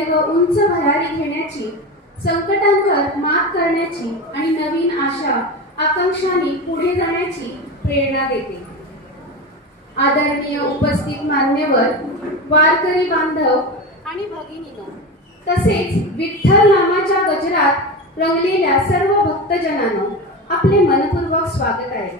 सदैव उंच भरारी घेण्याची, संकटांवर मात करण्याची आणि नवीन आशा आकांक्षांनी पुढे जाण्याची प्रेरणा देते. आदरणीय उपस्थित मान्यवर, वारकरी बांधव आणि भगिनीनो, तसेच विठ्ठल नामाच्या गजरात रंगलेल्या सर्व भक्तजनांनो, आपले मनपूर्वक स्वागत आहे.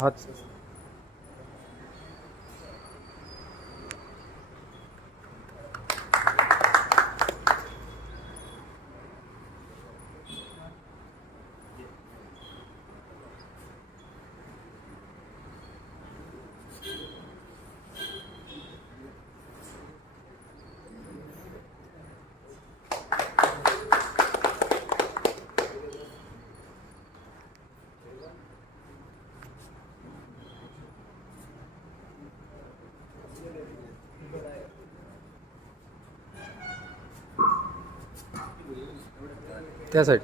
हात त्या साईड.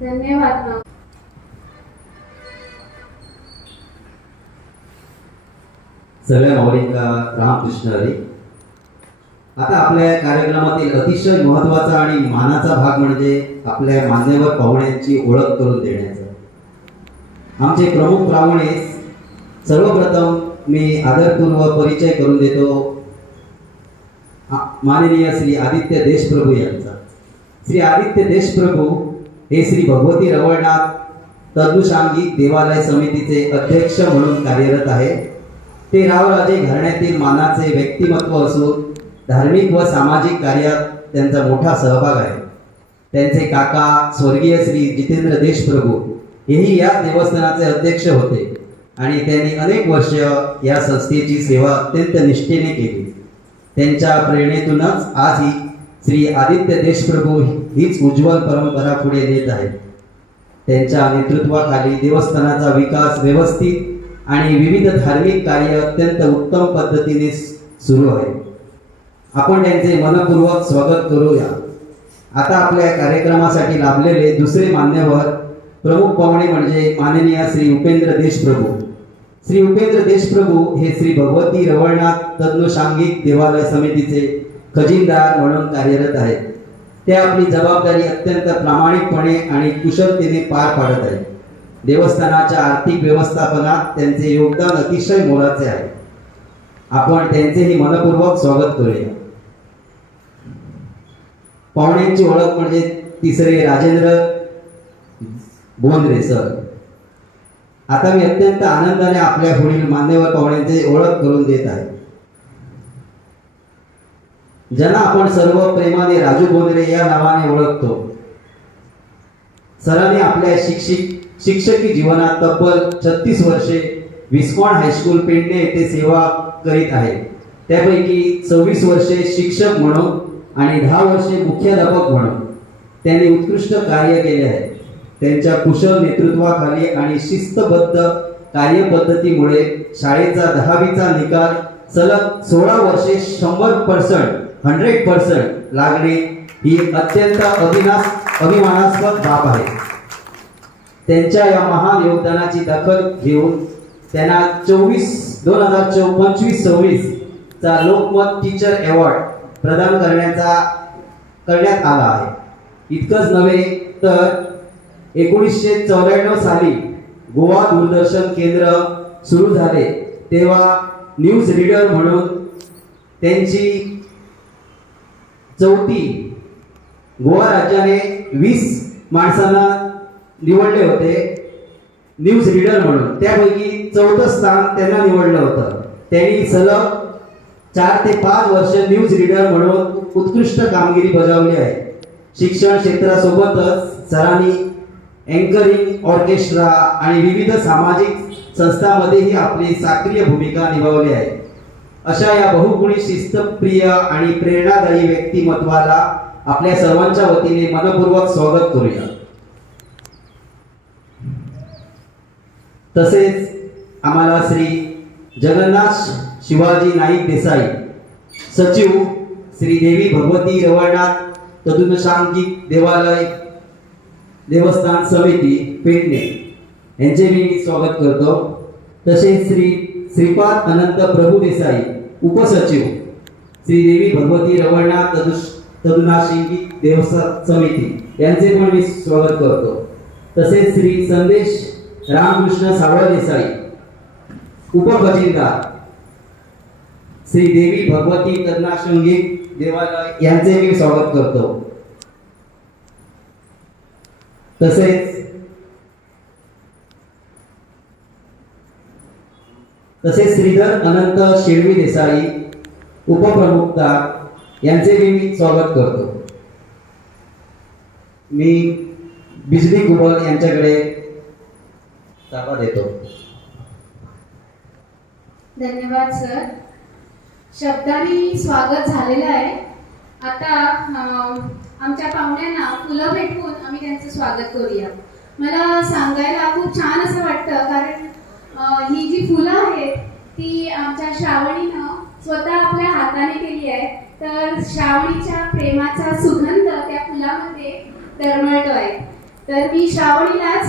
धन्यवाद. सगळ्या माऊलींना रामकृष्ण हरी. आता आपल्या कार्यक्रमातील अतिशय महत्त्वाचा आणि मानाचा भाग म्हणजे आपल्या मान्यवर पाहुण्यांची ओळख करून देण्याचा. आमचे प्रमुख पाहुणे, सर्वप्रथम मी आदरपूर्वक परिचय करून देतो माननीय श्री आदित्य देशप्रभू यांचा. श्री आदित्य देशप्रभू हे श्री भगवती रवळनाथ तनुषांगिक देवालय समितीचे अध्यक्ष म्हणून कार्यरत आहे. ते रावराजे घराण्यातील मानाचे व्यक्तिमत्व असून धार्मिक व सामाजिक कार्यात त्यांचा मोठा सहभाग आहे. त्यांचे काका स्वर्गीय श्री जितेंद्र देशप्रभू हेही या देवस्थानाचे अध्यक्ष होते आणि त्यांनी अनेक वर्ष या संस्थेची सेवा अत्यंत निष्ठेने केली. त्यांच्या प्रेरणेतूनच आज ही श्री आदित्य देशप्रभू हीच उज्ज्वल परंपरा पुढे नेत आहेत. त्यांच्या नेतृत्वाखाली देवस्थानाचा विकास व्यवस्थित आणि विविध धार्मिक कार्य अत्यंत उत्तम पद्धतीने सुरू आहे. आपण त्यांचे मनपूर्वक स्वागत करूया. आता आपल्या कार्यक्रमासाठी लाभलेले दुसरे मान्यवर प्रमुख पाहुणे म्हणजे माननीय श्री उपेंद्र देशप्रभू. श्री उपेंद्र देशप्रभू हे श्री भगवती रवळनाथ तनुषांगिक देवालय समितीचे खजिनदार म्हणून कार्यरत आहेत. ते आपली जबाबदारी अत्यंत प्रामाणिकपणे आणि कुशलतेने पार पाडत आहेत. देवस्थानाच्या आर्थिक व्यवस्थापनात त्यांचे योगदान अतिशय मोलाचे आहे. आपण त्यांचेही मनपूर्वक स्वागत करूया. पाहुण्यांची ओळख म्हणजे तिसरे राजेंद्र बोंद्रे सर. आता मी अत्यंत आनंदाने आपल्या पुढील मान्यवर पाहुण्यांची ओळख करून देत आहे. ज्यांना आपण सर्व प्रेमाने राजू बोंद्रे या नावाने ओळखतो. सरांनी आपल्या शिक्षकी जीवनात तब्बल 36 वर्षे विस्कॉन हायस्कूल पेडणे येथे सेवा करीत आहेत. त्यापैकी 26 वर्षे शिक्षक म्हणून आणि 10 वर्षे मुख्याध्यापक म्हणून त्यांनी उत्कृष्ट कार्य केले आहे. त्यांच्या कुशल नेतृत्वाखाली आणि शिस्तबद्ध कार्यपद्धतीमुळे शाळेचा 10वीचा निकाल सलग 16 वर्षे 100% लागणे ही अत्यंत अभिमानास्पद बाब आहे. त्यांच्या या महान योगदानाची दखल घेऊन त्यांना 2025-26 चा लोकमत टीचर अवॉर्ड प्रदान करण्यात आला आहे. इतकंच नव्हे तर 1994 साली गोवा दूरदर्शन केंद्र सुरू झाले तेव्हा न्यूज रीडर म्हणून त्यांची चौथी गोवा राज्याने 20 माणसांना निवडले होते न्यूज रीडर म्हणून, त्यापैकी 4थं स्थान त्यांना निवडलं होतं. त्यांनी सलग 4 ते 5 वर्ष न्यूज रीडर म्हणून उत्कृष्ट कामगिरी बजावली आहे. शिक्षण क्षेत्रासोबतच सरांनी अँकरिंग, ऑर्केस्ट्रा आणि विविध सामाजिक संस्थांमध्येही आपली सक्रिय भूमिका निभावली आहे. अशा या बहुगुणी शिस्तप्रिय आणि प्रेरणादायी व्यक्तिमत्वाला आपल्या सर्वांच्या वतीने मनपूर्वक स्वागत करूया. तसेच आम्हाला श्री जगन्नाथ शिवाजी नाईक देसाई, सचिव श्री देवी भगवती रवळनाथ तदनुसांगिक देवालय देवस्थान समिती पेडणे यांचे मी स्वागत करतो. तसेच श्रीपाद अनंत प्रभू देसाई, उपसचिव श्री देवी भगवती रवळनाथ तदनुसांगिक देवस्थान समिती यांचे पण मी स्वागत करतो. तसेच श्री संदेश रामकृष्ण सावळ देसाई, उपखजिनदार श्री देवी भगवती तदनुसांगिक देवालय यांचे मी स्वागत करतो. तसेच श्रीधर अनंत शेळवी देसाई, उपप्रमुखदार यांचे मी स्वागत करतो. मी बिजली कुबल यांच्याकडे ताबा देतो. धन्यवाद सर. शब्दांनी स्वागत झालेलं आहे. आता आमच्या पाहुण्यांना फुलं भेटवून आम्ही त्यांचं स्वागत करूया. मला सांगायला खूप छान असं वाटतं, कारण ही जी फुलं आहेत ती आमच्या श्रावणीनं स्वतः आपल्या हाताने केली आहे. तर श्रावणीच्या प्रेमाचा सुगंध त्या फुलामध्ये दरवळतो आहे. तर मी श्रावणीलाच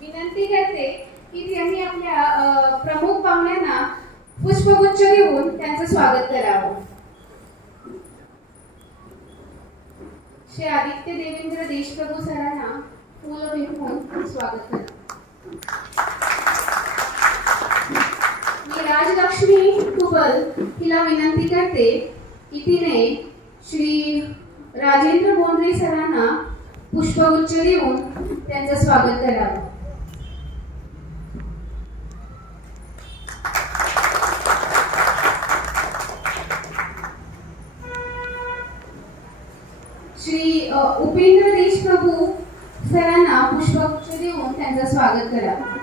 विनंती करते की त्यांनी आपल्या प्रमुख पाहुण्यांना पुष्पगुच्छ देऊन त्यांचं स्वागत करावं. श्री आदित्य देवेंद्र देशप्रभू सरांना फुलं भेटवून स्वागत करा. मी राजलक्ष्मी कुबल हिला विनंती करते की तिने श्री राजेंद्र बोंद्रे सरांना पुष्पगुच्छ देऊन त्यांचं स्वागत करावं. श्री उपेंद्र देशप्रभू सरांना पुष्पगुच्छ देऊन त्यांचं स्वागत करावं.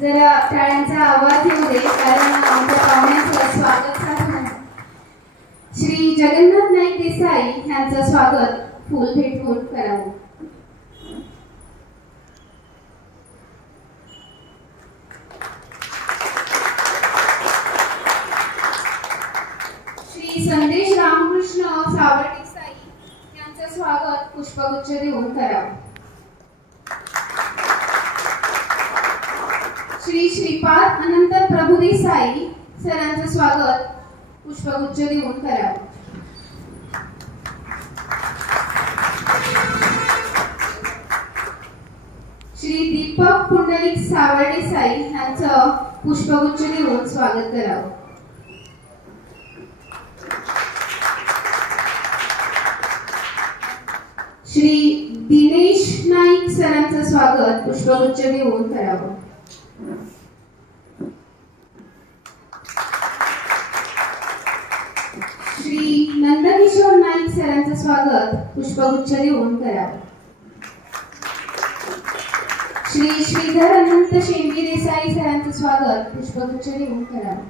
जरा टाळ्यांचा आवाज येऊ दे, कारण आमच्या पाहुण्यांचं स्वागत साधून श्री जगन्नाथ नाईक देसाई यांचं स्वागत फूल भेटवून करावं. श्री संदेश रामकृष्ण सावळ देसाई यांचं स्वागत पुष्पगुच्छ देऊन करावं. श्री श्रीपाद अनंत प्रभू देसाई सरांचं स्वागत पुष्पगुच्छ देऊन करावं. श्री दीपक पुंडलिक सावळ देसाई यांचं पुष्पगुच्छ देऊन स्वागत करावं. श्री दिनेश नाईक सरांचं स्वागत पुष्पगुच्छ देऊन करावं. श्री नंदकिशोर नाईक सरांचं स्वागत पुष्पगुच्छ देऊन करावं. श्री श्रीधर अनंत शेंडी देसाई सरांचं स्वागत पुष्पगुच्छ देऊन करावं.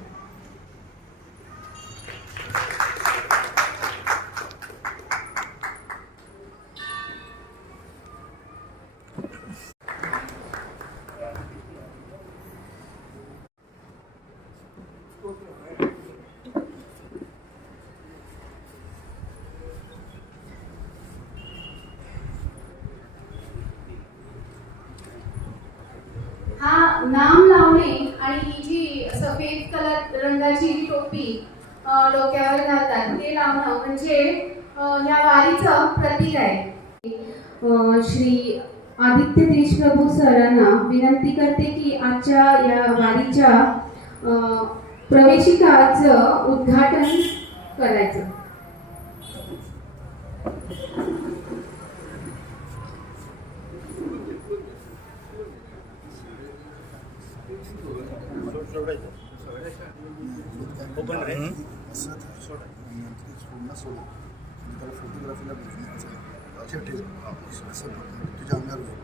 हा नाम लावणे आणि ही जी सफेद कलर रंगाची जी टोपी डोक्यावर घालतात ते लावणं म्हणजे या वारीचं प्रतीक आहे. श्री आदित्य देशप्रभू सरांना विनंती करते की आजच्या या वारीच्या प्रवेशिकाचं उद्घाटन करायचं. फोटोग्राफीला अच्छा ठीक असं तुझ्या अंगावर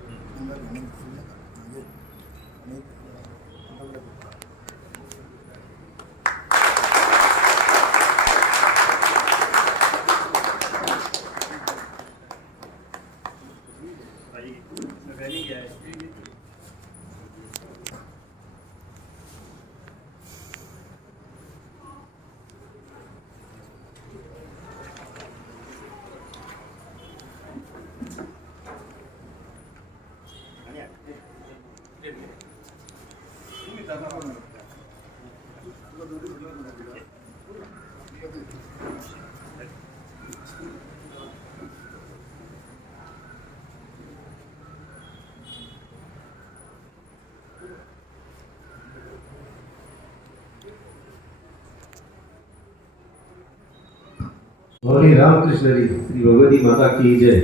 गौरी रामकृष्ण हरी. श्री भगवती माता की जय.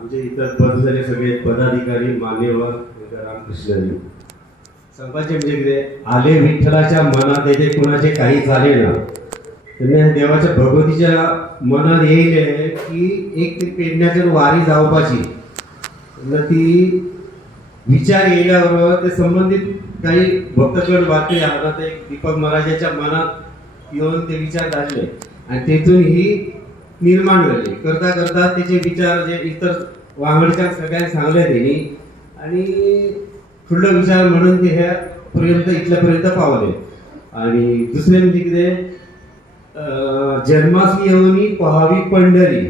आमचे इतर पद झाले सगळे पदाधिकारी मान्यवर रामकृष्ण हरी. सांगपाचे म्हणजे कितें आले विठ्ठलाच्या मनात येते कुणाचे काही झाले ना तेन्ना देवाच्या भगवतीच्या मनात येयले की एक ती पेडण्याच्या वारी जावपाची तेन्ना ती विचार येयल्यावर ते संबंधित काही भक्तगण वारकरी आहात ना ते दीपक महाराजाच्या मनात येऊन ते विचार धाडले आणि तेतून ही निर्माण झाली. करता करता त्याचे विचार जे इतर वांगडच्या सगळ्यांना सांगले त्यांनी आणि फुडलो विचार म्हणून ते ह्या पर्यंत इतल्यापर्यंत पावले. आणि दुसरे म्हणजे कितें जन्मास येवनी पहावी पंढरी.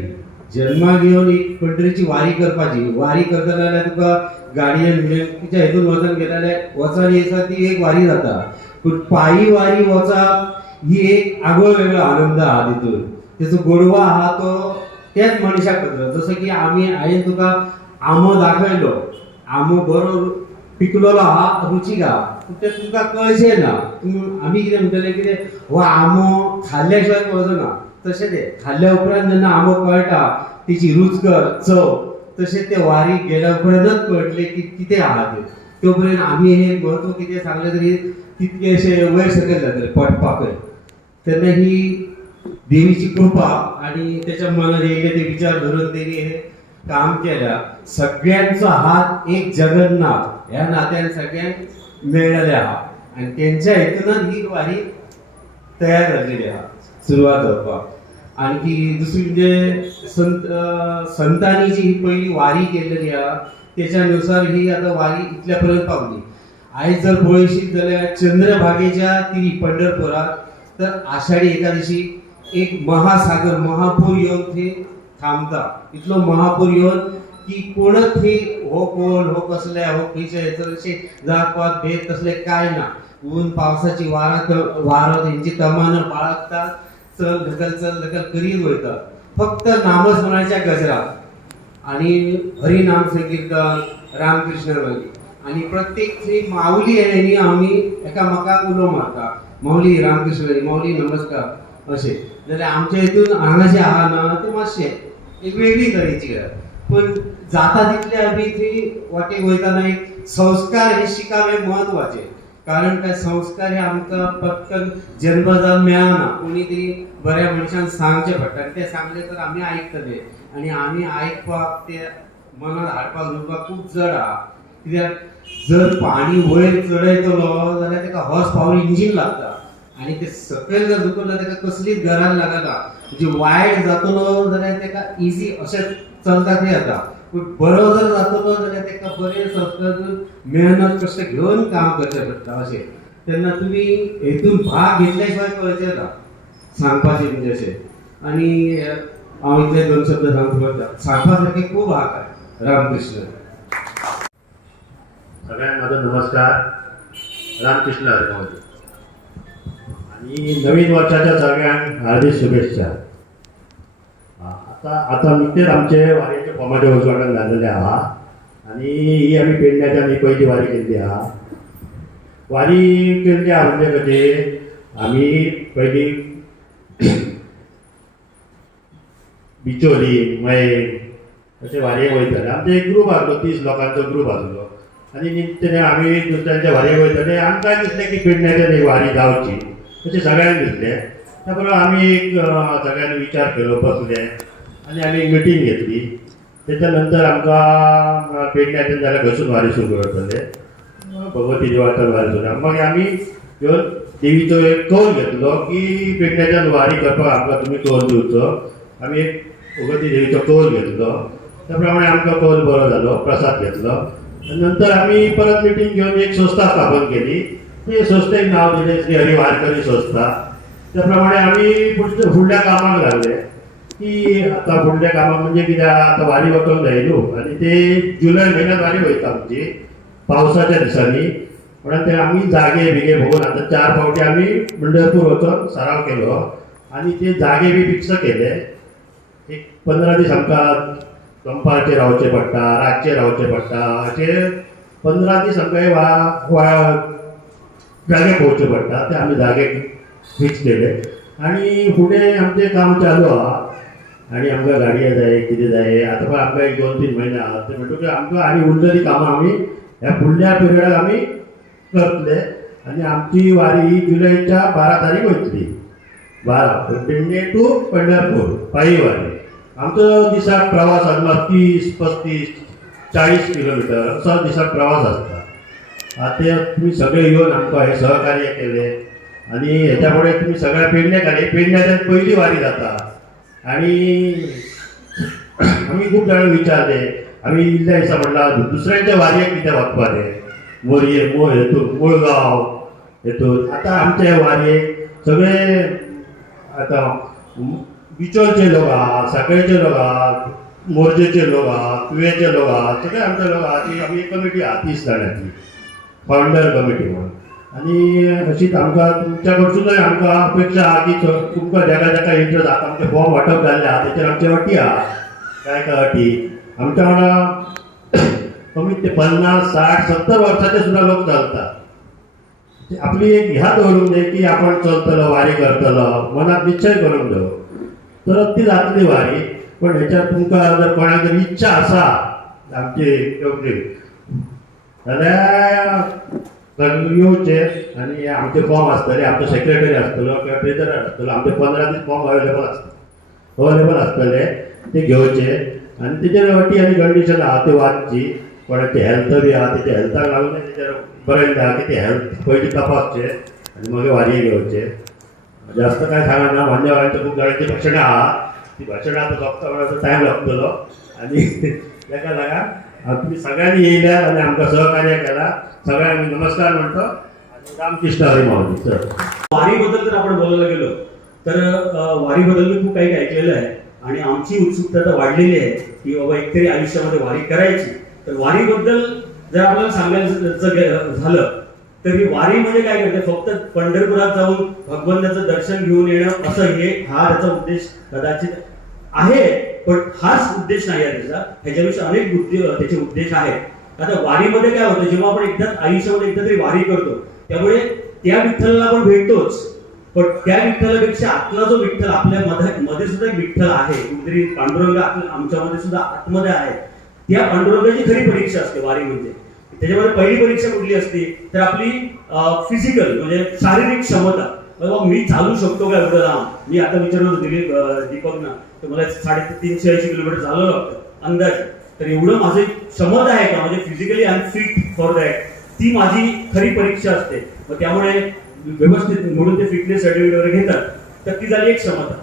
जन्माक येवन एक पंढरीची वारी करपाची. वारी करता जाल्यार तुका गाडयेन तुज्या हेतून वचन गेले जाल्यार वचन येता ती एक वारी जाता. पूण पायी वारी वचप ही एक आगळो वेगळो आनंद आहा तितून. त्याचो गोडवा आहा तो त्याच मनशाक खबर. जसं की आमी हांवें तुका आंबो दाखयलो, आंबो बरो पिकलेलो आहा, रुचीक आहा, पूण तें तुका कळचें ना. आमी कितें म्हणटले कितें हो आंबो खाल्ल्या शिवाय कळचो ना. तशें तें खाल्ल्या उपरांत जेन्ना आंबो कळटा तिची रुचकर चव तशें ते वारीक गेल्या उपरांतच कळटलें की कितें आहा तें. तो पर्यंत आमी हे म्हत्व कितें सांगलें तरी तितके अशें वयर सकयल जातलें पटपाकय. तेन्ना ही देवीची कृपा आणि त्याच्या मनात येयले ते विचार धरून त्यांनी हे काम केल्या. सगळ्यांचा हात एक जगन्नाथ ह्या नात्यान सगळ्यांक मेळलेले आहा आणि त्यांच्या हेतूनच ही वारी तयार जाल्लेली आहा सुरवात जावपाक. आणखी दुसरी म्हणजे संतांनी जी ही पहिली वारी केलेली आहा त्याच्यानुसार ही आता वारी इतल्यापर्यंत पावली. आयज जर पळयशीत जाल्यार चंद्रभागेच्या तिरी पंढरपुरात तर आषाढी एकादशी एक महासागर महापूर येऊन थंय थांबता. इतलो महापूर येऊन की कोणच थंय हो कोण हो कसले हो खंयचे अशे जात पात भेद तसले काय ना. ऊन पावसाची वारो तेंची तमान बाळगता चल ढकल करीत वयता फक्त नामस्मरणाच्या गजरात आणि हरिनाम संकीर्तन रामकृष्ण वरी. आणि प्रत्येक थंय माऊली येयली आमी एकामेकाक उलो मारता माऊली रामकृष्ण हरी माऊली नमस्कार अशें. जाल्यार आमच्या हितून हांगा जे आहा ना ते मातशें एक वेगळी तरेची गजाल. पूण जाता तितले आमी थंय वाटेक वयताना एक संस्कार हे शिकावे म्हत्वाचे. कारण काय संस्कार हे आमकां पटकन जन्मजात मेळना. कोणी तरी बऱ्या मनशान सांगचे पडटा. ते सांगले तर आमी आयकतले आणि आमी आयकपाक ते मनात हाडपाक धरपाक खूब जड आहा. कित्याक जर पाणी वयर चडयतलो जाल्यार तेका हॉर्स पॉवर इंजीन लागता आणि ते सकयल जर दुखलो तेका कसलीच गरज लागना. म्हणजे वायट जातलो जाल्यार तेका इजी अशें चलता ते जाता. पूण बरो जर जातलो जाल्यार तेका बरें संस्कार मेहनत कश्ट घेवन काम करचें पडटा अशें. तेन्ना तुमी हेतून भाग घेतल्या शिवाय कळचें ना सांगपाचें म्हणजे अशें. आणि हांव इतले दोन शब्द सांगूंक सोदता. सांगपा सारकें खूब आहा काय. रामकृष्ण. सगळ्यांना माझा नमस्कार. रामकृष्ण हरी. आणि नवीन वर्षाच्या सगळ्यांक हार्दिक शुभेच्छा. आता नुकतेच आमचे वारीचे फॉर्माचे उद्घाटन झालेले आहा आणि ही आम्ही पेडण्याच्यान ही पहिली वारी केल्ली आहा. वारी केल्ली आहा म्हणजे कशें आमी पहिली बिचोली मागीर अशें वारयेक वयताले. आमचो एक ग्रूप आसलो 30 लोकांचो ग्रूप आसलो आनी निमताने आमी दुसऱ्यांच्या वारयेक वयताले. आमकां दिसलें की पेडण्याच्यान एक वारी जावची अशें सगळ्यांक दिसलें. त्या बरोबर आमी एक सगळ्यांनी विचार केलो, बसले आनी आमी एक मिटींग घेतली. त्याच्या नंतर आमकां पेडण्याच्यान जाल्यार खंयसून वारी सुरू करतले, भगवती देवाच्यान वारी सुरू. मागीर आमी ह्यो देवीचो एक कौल घेतलो की पेडण्याच्यान वारी करपाक आमकां तुमी कौल दिवचो. आमी एक भगवती देवीचो कौल घेतलो. त्या प्रमाणे आमकां कौल बरो जालो, प्रसाद घेतलो. नंतर आमी परत मिटींग घेवन एक संस्था स्थापन केली. ते संस्थेक नांव दिलें श्री हरी वारकरी संस्था. त्या प्रमाणे आमी फुडल्या कामाक लागले की आतां फुडल्या कामाक म्हणजे कित्याक आतां वारी वचोंक जाय न्हू. आनी ते जुलय म्हयन्यांत वारी वयता आमची पावसाच्या दिसांनी. म्हणून ते आमी जागे बिगे बघून आतां 4 फावटी आमी पंढरपूर वचून सराव केलो आनी ते जागे बी फिक्स केले. एक 15 दीस आमकां दनपारचेर रावचें पडटा, रातचेर रावचें पडटा. अशे 15 दीस आमकां जागे पळोवचे पडटा. ते आमी जागे फिक्स केले आनी फुडें आमचें काम चालू आहा. आनी आमकां गाडयो जाय, कितें जाय. आतां पळय आमकां एक 2-3 म्हयने आहा. ते म्हणटकूच आमकां आनी उरलेली कामां आमी ह्या फुडल्या पिरियडाक आमी करतले. आनी आमची वारी ही जुलयच्या 12 तारीख वयतली. 12 पेडणे टू पंढरपूर पायी वारी. आमचो दिसाक प्रवास आसलो 30-35-40 किलोमिटर असो दिसाक प्रवास आसता. ते तुमी सगळे येवन आमकां हे सहकार्य केले आनी हेच्या फुडें तुमी सगळ्या पेडण्याच्यान पयली वारी जाता. आनी आमी खूब जाणां विचारले, आमी इल्ल्या दिसा म्हणला दुसऱ्यांच्या वारयेक कितें वचपाचें, मोरये हेतून मुळगांव हेतून. आतां आमच्या वारयेक सगळे आतां बिचोलचे लोक आहा, साखळेचे लोक आहा, मोरजेचे लोक आहा, तुवेचे लोक आहा, सगळे आमचे लोक आहा. ती आमी एक कमिटी आहा 30 जाणांची, फावंडर कमिटी म्हणून. आनी अशीच आमकां तुमच्या कडसूनय आमकां अपेक्षा आहा की तुमकां जाका जाका इंट्रस्ट आहा आमचे फॉर्म वांटप जाल्ले आहा तेचेर आमचे अटी आहा. काय काय अटी आमच्या वांगडा कमीत ते 50-60-70 वर्साचे सुद्धा लोक चलतात. आपली एक ह्या दवरूंक जाय की आपण चलतलो, वारी करतलो, मनात निश्चय करूंक जायो तरच ती जातली वारी. पण हेच्यात तुमकां जर कोणाक जर इच्छा आसा आमची येवची जाल्यार येवचे. आनी आमचे फॉर्म आसतले, आमचो सेक्रेटरी आसतलो किंवा ट्रेजरर आसतलो. आमचे 15 दीस फॉर्म अवेलेबल आसतले, ते घेवचे. आनी तेजेर अटी आनी कंडिशन आहा ती वाचची. कोणाचे हेल्थ बी आहा तेच्या हेल्थाक लागून तेजेर बरयल्लें आहा की ते हेल्थ पयलीं तपासचे आनी मागीर वारयेक येवचे. जास्त काय सांगना, मान्यवरांच्या खूब जाणांची भाशणां आहा. ती भाशणां आतां सोंपता म्हणून टायम लागतलो. आनी ताका लागून तुमी सगळ्यांनी येयल्यात आनी आमकां सहकार्य केला. सगळ्यांक आमी नमस्कार म्हणतो आनी रामकृष्ण हरी माऊली. सर वारीबद्दल जर आपण बोलायला गेलो तर वारीबद्दल मी खूप काही ऐकलेलं आहे आणि आमची उत्सुकता तर वाढलेली आहे की बाबा एकतरी आयुष्यामध्ये वारी करायची. तर वारीबद्दल जर आपल्याला सांगायचं झालं तरी वारी म्हणजे काय करते, फक्त पंढरपुरात जाऊन भगवंताचं दर्शन घेऊन येणं असं हा त्याचा उद्देश कदाचित आहे. पण हाच उद्देश नाही आहे त्याचा. ह्याच्यापेक्षा अनेक त्याचे उद्देश आहेत. आता वारीमध्ये काय होतं, जेव्हा आपण आयुष्यामध्ये एकदा तरी वारी करतो त्यामुळे त्या विठ्ठलाला आपण भेटतोच. पण त्या विठ्ठलापेक्षा आतला जो विठ्ठल आपल्या मध्ये सुद्धा एक विठ्ठल आहे, कुठेतरी पांडुरंग आमच्यामध्ये सुद्धा आतमध्ये आहे. त्या पांडुरंगाची खरी परीक्षा असते वारी म्हणजे. त्याच्यामध्ये पहिली परीक्षा कुठली असते तर आपली फिजिकल म्हणजे शारीरिक क्षमता. मी चालू शकतो का एवढं लांब. मी आता विचारलं होतं दीपकना तर मला 380 किलोमीटर चालवं लागतं अंदाजे. तर एवढं माझी क्षमता आहे का, म्हणजे physically I am fit for that. ती माझी खरी परीक्षा असते. मग त्यामुळे व्यवस्थित म्हणून ते फिटनेस सर्टिफिकेट वगैरे घेतात. तर ती झाली एक क्षमता.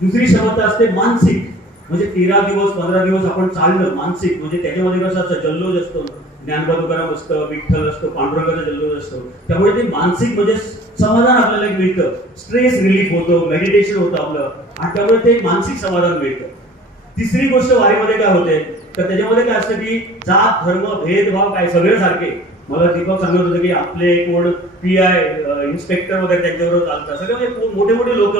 दुसरी क्षमता असते मानसिक, म्हणजे 13 दिवस 15 दिवस आपण चाललं मानसिक. म्हणजे त्याच्यामध्ये कसं असतं, जल्लोष असतो, ज्ञानबा तुकाराम असतं, विठ्ठल असतो, पांडुरंगाचा जल्लोष असतो. त्यामुळे ते मानसिक म्हणजे समाधान आपल्याला मिळतं, स्ट्रेस रिलीफ होतो, मेडिटेशन होतं आपलं आणि त्यामुळे ते मानसिक समाधान मिळतं. तिसरी गोष्ट वारीमध्ये काय होते तर त्याच्यामध्ये काय असतं की जात धर्म भेदभाव काय सगळे सारखे. मला दीपक सांगत होतं की आपले कोण PI इन्स्पेक्टर वगैरे त्यांच्याबरोबर चालतात, सगळे मोठे मोठे लोक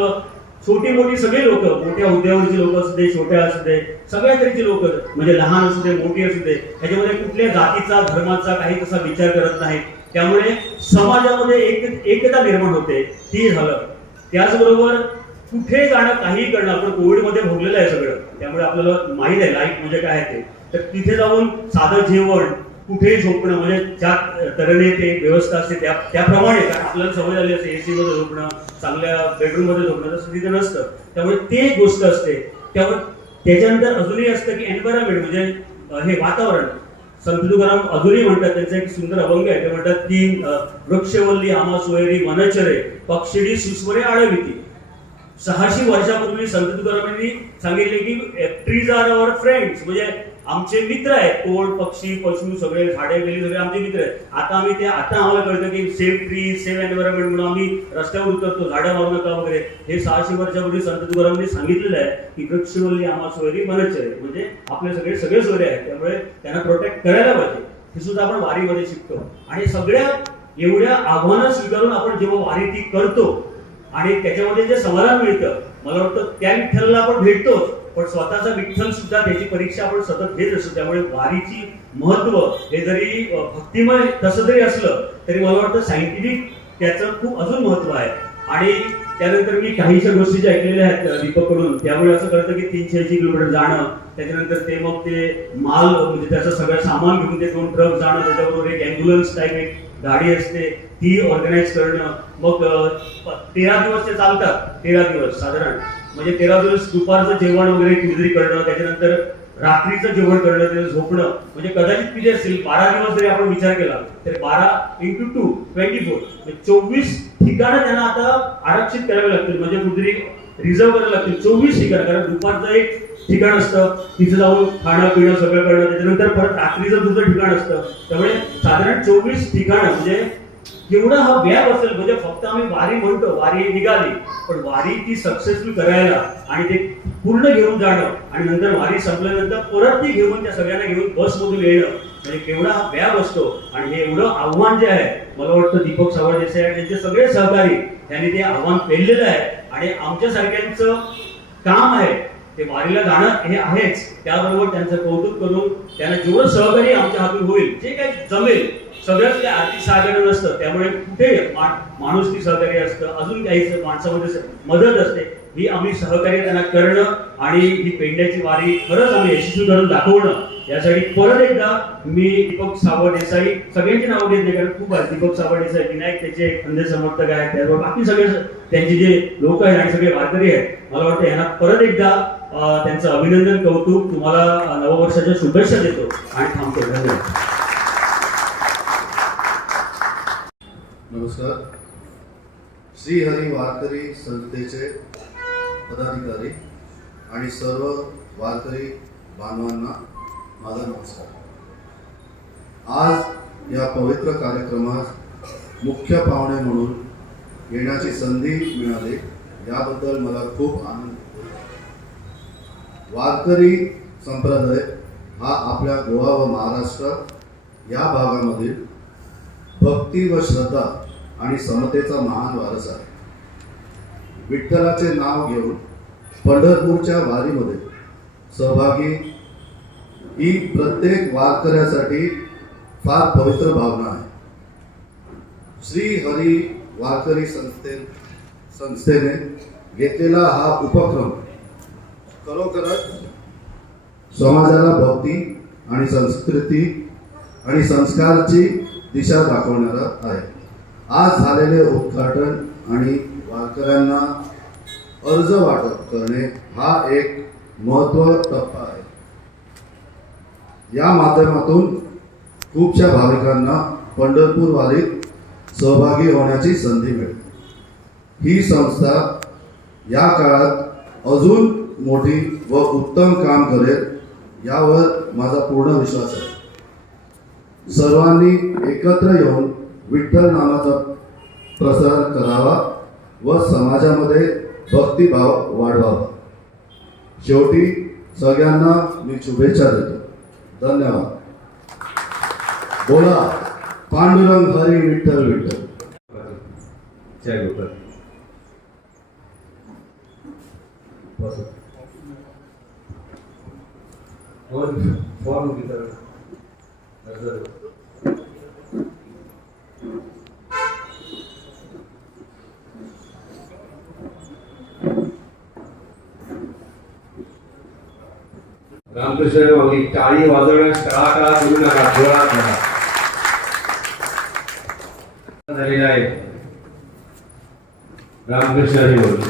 छोटी मोठी सगळी लोक, मोठ्या हुद्द्यावरची लोक असू दे, छोट्या असू दे, सगळ्या तऱ्हेची लोक, म्हणजे लहान असू दे, मोठी असू दे, ह्याच्यामध्ये कुठल्या जातीचा धर्माचा काही तसा विचार करत नाही. त्यामुळे समाजामध्ये एकता निर्माण होते, ती झालं. त्याचबरोबर कुठे जाणं, काही करणं, आपण कोविडमध्ये भोगलेलं आहे सगळं, त्यामुळे आपल्याला माहीत आहे लाईफ म्हणजे काय आहे ते. तर तिथे जाऊन साधं जेवण, कुठेही झोपणं, म्हणजे ज्या तऱ्हेने ते व्यवस्था असते त्याप्रमाणे, कारण आपल्याला सवय झाली असते AC मध्ये झोपणं, चांगल्या बेडरूम मध्ये झोपणं, तसं तिथे नसतं. त्यामुळे ते एक गोष्ट असते. त्याच्यानंतर अजूनही असतं की एन्व्हायरमेंट, म्हणजे हे वातावरण. संत तुकाराम अजूनही म्हणतात, त्यांचा एक सुंदर अभंग आहे, ते म्हणतात की वृक्षवल्ली आम्हा सोयरी वनचरे, पक्षिणी सुस्वरे आळविती. 600 वर्षापूर्वी संत तुकारामांनी सांगितले की ट्रीज आर अवर फ्रेंड्स, म्हणजे आमचे मित्र आहेत. कोण, पक्षी, पशु, सगळे झाडे वेली सगळे आमचे मित्र आहेत. आता आम्हाला कळतं की सेव्ह ट्री, सेव्ह एन्व्हायरमेंट म्हणून आम्ही रस्त्यावर उतरतो, झाडं मारू नका वगैरे. हे 600 वर्षापूर्वी संत तुकारामांनी सांगितलेलं आहे की वृक्षवल्ली आम्हा सोयरी वनचरे, म्हणजे आपले सगळे सोयरे आहेत, त्यामुळे त्यांना प्रोटेक्ट करायला पाहिजे. हे सुद्धा आपण वारीमध्ये शिकतो. आणि सगळ्या एवढ्या आव्हानं स्वीकारून आपण जेव्हा वारी ती करतो आणि त्याच्यामध्ये जे समाधान मिळतं, मला वाटतं त्या विठ्ठलाला आपण भेटतोच, पण स्वतःचा विठ्ठल सुद्धा त्याची परीक्षा आपण सतत घेत असतो. त्यामुळे वारीची महत्व हे जरी भक्तिमय तसं जरी असलं तरी मला वाटतं सायंटिफिक त्याचं खूप अजून महत्व आहे. आणि त्यानंतर मी काहीशा गोष्टी ज्या ऐकलेल्या आहेत दीपककडून, त्यामुळे असं कळतं की 380 किलोमीटर जाणं, त्याच्यानंतर ते मग ते माल, म्हणजे त्याचं सगळं सामान घेऊन ते 2 ट्रक जाणं, त्याच्याबरोबर एक ॲम्ब्युलन्स टाईप एक गाडी असते ती ऑर्गनाईज करणं. मग 13 दिवस ते चालतात, 13 दिवस साधारण, म्हणजे 13 दिवस दुपारचं जेवण वगैरे कुठेतरी करणं, त्याच्यानंतर रात्रीचं जेवण करणं, त्याचं झोपणं, म्हणजे कदाचित किती असतील 12 दिवस जरी आपण विचार केला तर 12 × 2 24, म्हणजे 24 ठिकाणं त्यांना आता आरक्षित करावी लागतील, म्हणजे कुठेतरी रिझर्व करायला लागतील 24 ठिकाणं. कारण दुपारचं एक ठिकाण असतं, तिथे जाऊन खाणं पिणं सगळं करणं, त्याच्यानंतर परत रात्रीचं दुसरं ठिकाण असतं. त्यामुळे साधारण 24 ठिकाणं, म्हणजे एवढा हा व्याप असेल. म्हणजे फक्त आम्ही वारी म्हणतो, वारी निघाली, पण वारी ती सक्सेसफुल करायला आणि ते पूर्ण घेऊन जाणं आणि नंतर वारी संपल्यानंतर परत ती घेऊन त्या सगळ्यांना घेऊन बसमधून येणं, म्हणजे केवढा हा व्याप असतो. आणि हे एवढं आव्हान जे आहे, मला वाटतं दीपक सावळ देसाई आणि त्यांचे सगळे सहकारी त्यांनी ते आव्हान पेललेलं आहे. आणि आमच्यासारख्यांचं काम आहे ते वारीला जाणं हे आहेच, त्याबरोबर त्यांचं कौतुक करून त्यांना जेवढं सहकार्य आमच्या हातून होईल, जे काही जमेल, सगळ्याच काही आर्थिक सहकार्य नसतं, त्यामुळे कुठे माणुसकी सहकार्य असतं, अजून काही माणसामध्ये मदत असते, ही आम्ही सहकार्य त्यांना करणं आणि ही पेंड्याची वारी खरंच आम्ही यशस्वी करून दाखवणं, यासाठी परत एकदा मी दीपक सावळ देसाई, सगळ्यांची नावं घेत नाही कारण खूप आहेत, दीपक सावळ देसाई, विनायक त्याचे खंदे समर्थक आहेत, त्याबरोबर बाकी सगळे त्यांचे जे लोक आहेत आणि सगळे वारकरी आहेत, मला वाटतं यांना परत एकदा त्यांचं अभिनंदन, कौतुक, तुम्हाला नववर्षाच्या शुभेच्छा देतो आणि थांबतो. धन्यवाद. नमस्कार. श्री हरी वारकरी संस्थेचे पदाधिकारी आणि सर्व वारकरी बांधवांना माझा नमस्कार. आज या पवित्र कार्यक्रमात मुख्य पाहुणे म्हणून येण्याची संधी मिळाली, याबद्दल मला खूप आनंद होतो. वारकरी संप्रदाय हा आपल्या गोवा व महाराष्ट्र या भागामधील भक्ती व श्रद्धा आणि समतेचा महान वारसा आहे. विठ्ठलाचे नाव घेऊन पंढरपूरच्या वारीमध्ये सहभागी ही प्रत्येक वारकऱ्यासाठी फार पवित्र भावना आहे. श्री हरी वारकरी संस्थेने घेतलेला हा उपक्रम खरोखरच समाजाला भक्ती आणि संस्कृती आणि संस्कारची दिशा दाखवणारा आहे. आज झालेले उद्घाटन आणि वारकऱ्यांना अर्ज वाटप करणे हा एक महत्त्वाचा टप्पा आहे. या माध्यमातून खूपशा भाविकांना पंढरपूर वारीत सहभागी होण्याची संधी मिळेल. ही संस्था या काळात अजून मोठी व उत्तम काम करेल यावर माझा पूर्ण विश्वास आहे. सर्वांनी एकत्र येऊन विठ्ठल नामाचा प्रसार करावा व समाजामध्ये भक्तिभाव वाढवावा. शेवटी सगळ्यांना मी शुभेच्छा देतो. धन्यवाद. बोला पांडुरंग हरी विठ्ठल विठ्ठल. जय गोपाल. फॉर्म वितरण रामकृष्ण माऊली टाळी वाजवण्यास टाळा करू नका, जोरात करा. झालेला आहे. रामकृष्ण हरी बोल.